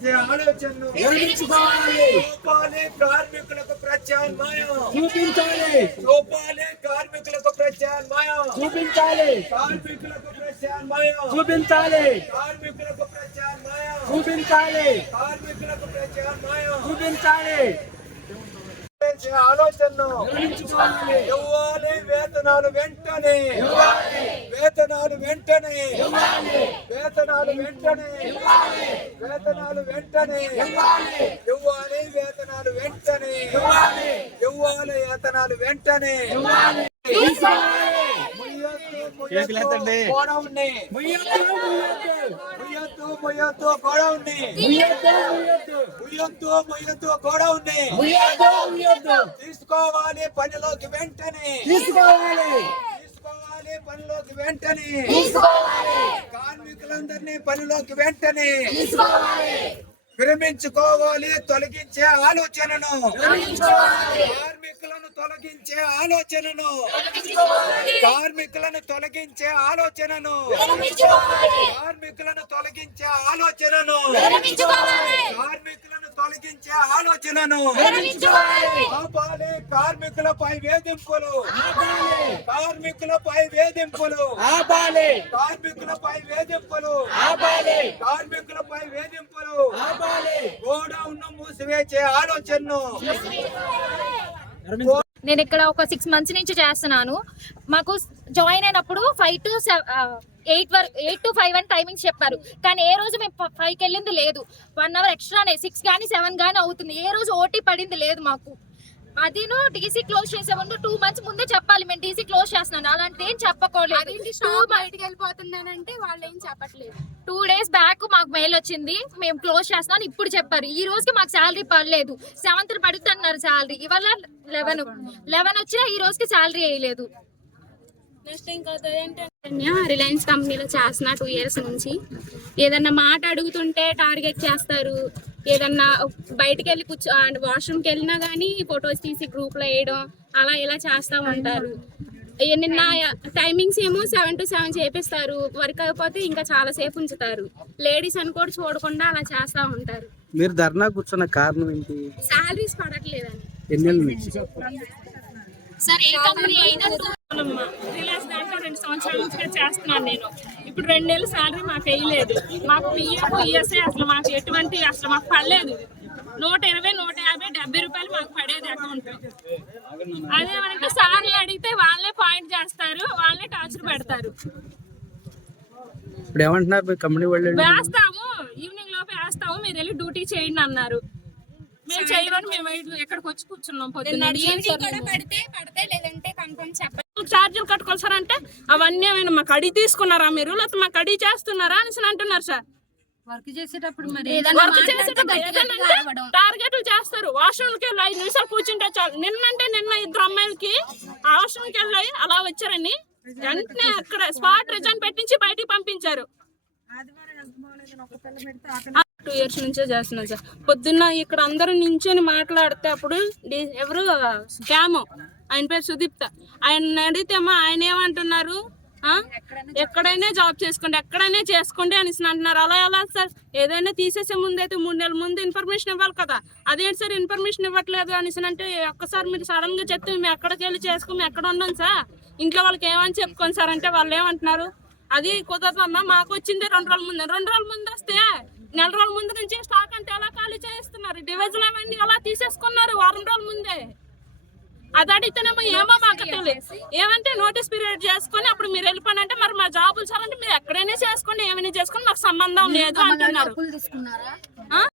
ఈ ఆలోచనను చూపాలి కార్మికులకు ప్రత్యామ్నాయం చూపించాలి చూపాలి కార్మికులకు ప్రత్యామ్నాయం చూపించాలి కార్మికులకు ప్రత్యామ్నాయం చూపించాలి. కార్మికులకు ప్రత్యామ్నాయం చూపించాలి. కార్మికులకు ప్రత్యామ్నాయం చూపించాలి. ఆలోచనను ఇవ్వాలి. వేతనాలు వెంటనే. వేతనాలు వెంటనే. వేతనాలు వెంటనే. వేతనాలు వెంటనే. ఇవ్వాలి. వేతనాలు వెంటనే. ఇవ్వాలి. వేతనాలు వెంటనే. ముయ్యొద్దు. ముయ్యొద్దు. ముయ్యొద్దు, ముయ్యొద్దు, తీసుకోవాలి పనిలోకి వెంటనే. తీసుకోవాలి. తీసుకోవాలి పనిలోకి వెంటనే. కార్మికులందరినీ పనిలోకి వెంటనే. విరమించుకోవాలి తొలగించే ఆలోచనను. తొలగించే ఆలోచనను. కార్మికులను తొలగించే ఆలోచనను. కార్మికులను తొలగించే ఆలోచనను. కార్మికులను తొలగించే ఆలోచనను. ఆపాలి కార్మికులపై వేధింపులు. కార్మికులపై వేధింపులు. ఆపాలి. కార్మికులపై వేధింపులు. ఆపాలి. కార్మికులపై వేధింపులు. ఆపాలి. గోడౌన్ మూసివేసే ఆలోచనను. నేను ఇక్కడ ఒక సిక్స్ మంత్స్ నుంచి చేస్తున్నాను. మాకు జాయిన్ అయినప్పుడు ఫైవ్ టు ఎయిట్ వరకు ఎయిట్ టు ఫైవ్ అని టైమింగ్స్ చెప్పారు. కానీ ఏ రోజు మేము ఫైవ్కి వెళ్ళింది లేదు. వన్ అవర్ ఎక్స్ట్రానే సిక్స్ కానీ సెవెన్ కానీ అవుతుంది. ఏ రోజు ఓటీ పడింది లేదు మాకు. అదిను డీసీ క్లోజ్ చేసే ముందు టూ మంత్స్ ముందే చెప్పాలి. మేము డీసీ క్లోజ్ చేస్తున్నాను అలాంటి ఏం చెప్పకోలేదు. టూ బయటికి వెళ్ళిపోతుందని అంటే వాళ్ళు ఏం చెప్పట్లేదు. టూ డేస్ బ్యాక్ మాకు మెయిల్ వచ్చింది. మేము క్లోజ్ చేస్తున్నాం ఇప్పుడు చెప్పారు. ఈ రోజుకి మాకు శాలరీ పడలేదు. సెవెంత్ పడుతుంది అన్నారు శాలరీ ఇవాళ లెవెన్ లెవెన్ వచ్చినా ఈ రోజుకి శాలరీ వేయలేదు. నెక్స్ట్ రిలయన్స్ కంపెనీలో చేస్తున్నా టూ ఇయర్స్ నుంచి. ఏదన్నా మాట అడుగుతుంటే టార్గెట్ చేస్తారు. ఏదన్నా బయటికి వెళ్ళి కూర్చో వాష్రూమ్కి వెళ్ళినా కానీ ఫొటోస్ తీసి గ్రూప్లో వేయడం అలా ఇలా చేస్తూ ఉంటారు. నిన్న టైమింగ్స్ ఏమో సెవెన్ టు సెవెన్ చేపిస్తారు. వర్క్ అయిపోతే ఇంకా చాలా సేపు ఉంచుతారు. లేడీస్ అని కూడా చూడకుండా అలా చేస్తూ ఉంటారు. మీరు ధర్నా కూర్చున్న కారణం ఏంటి? ఎన్నెళ్ళ నుంచి? సరే ఏ కంపెనీ అయినా రిలయన్స్ దాంట్లో రెండు సంవత్సరాల నుంచి చేస్తున్నాను నేను. ఇప్పుడు రెండు నెలలు సాలరీ మాకు వేయలేదు. మాకు పిఎఫ్ ఈఎస్ఐ అసలు మాకు ఎటువంటి అసలు మాకు పడలేదు. నూట ఇరవై నూట యాభై డెబ్బై రూపాయలు మాకు పడేది అకౌంట్ అదేమంటే సార్లు అడిగితే వాళ్ళే పాయింట్ చేస్తారు వాళ్ళే టార్చర్ పెడతారు. ఇప్పుడు ఏమంటున్నారు మీ కంపెనీ వాళ్ళు? వేస్తాము ఈవినింగ్ లోపే వేస్తాము మీరు వెళ్ళి డ్యూటీ చేయండి అన్నారు. మేము చేయమని మేము ఎక్కడికి వచ్చి కూర్చున్నాం పొద్దున్న. పడితే పడితే లేదంటే కన్ఫర్మ్ చెప్పండి. ఛార్జీలు కట్టుకోవాలి సార్ అంటే అవన్నీ ఏమైనా మాకు అడిగి తీసుకున్నారా మీరు? లేకపోతే మాకు అడిగి చేస్తున్నారా అనేసి అంటున్నారు సార్. వర్క్ చేసేటప్పుడు మరి వర్క్ చేసేటప్పుడు ఏదైనా టార్గెట్లు చేస్తారు. వాష్రూమ్కి వెళ్ళి ఐదు నిమిషాలు కూర్చుంటే చాలు. నిన్నంటే నిన్న ఇద్దరు అమ్మాయిలకి ఆ వాష్రూమ్కి వెళ్ళి అలా వచ్చారని వెంటనే అక్కడ స్పాట్ రిజైన్ పెట్టించి బయటికి పంపించారు. టూ ఇయర్స్ నుంచే చేస్తున్నాను సార్. పొద్దున్న ఇక్కడ అందరూ నించొని మాట్లాడితే అప్పుడు ఎవరు? స్కామ్. ఆయన పేరు సుదీప్త. ఆయన అడిగితేమో ఆయన ఏమంటున్నారు? ఎక్కడైనా జాబ్ చేసుకోండి ఎక్కడైనా చేసుకోండి అని అంటున్నారు. అలా ఎలా సార్. ఏదైనా తీసేసే ముందు అయితే మూడు నెలల ముందు ఇన్ఫర్మేషన్ ఇవ్వాలి కదా. అదేంటి సార్ ఇన్ఫర్మేషన్ ఇవ్వట్లేదు అని అంటే ఒక్కసారి మీరు సడన్గా చెప్తే మేము ఎక్కడికి వెళ్ళి చేసుకో ఎక్కడ ఉన్నాం సార్? ఇంట్లో వాళ్ళకి ఏమని చెప్పుకోండి సార్? అంటే వాళ్ళు ఏమంటున్నారు? అది కుదరదమ్మా మాకు వచ్చింది రెండు రోజుల ముందు. రెండు రోజుల ముందు వస్తే నెల రోజుల ముందు నుంచి స్టాక్ అంటే ఎలా ఖాళీ అవన్నీ ఎలా తీసేసుకున్నారు వారం రోజుల ముందే. అది అడిగితేనేమో ఏమో మాకు తెలియదు ఏమంటే నోటీస్ పీరియడ్ చేసుకొని అప్పుడు మీరు వెళ్ళిపోండి అంటే మరి మా జాబులు సార్ అంటే మీరు ఎక్కడైనా చేసుకోండి ఏమైనా చేసుకోండి మాకు సంబంధం లేదు అంటున్నారు?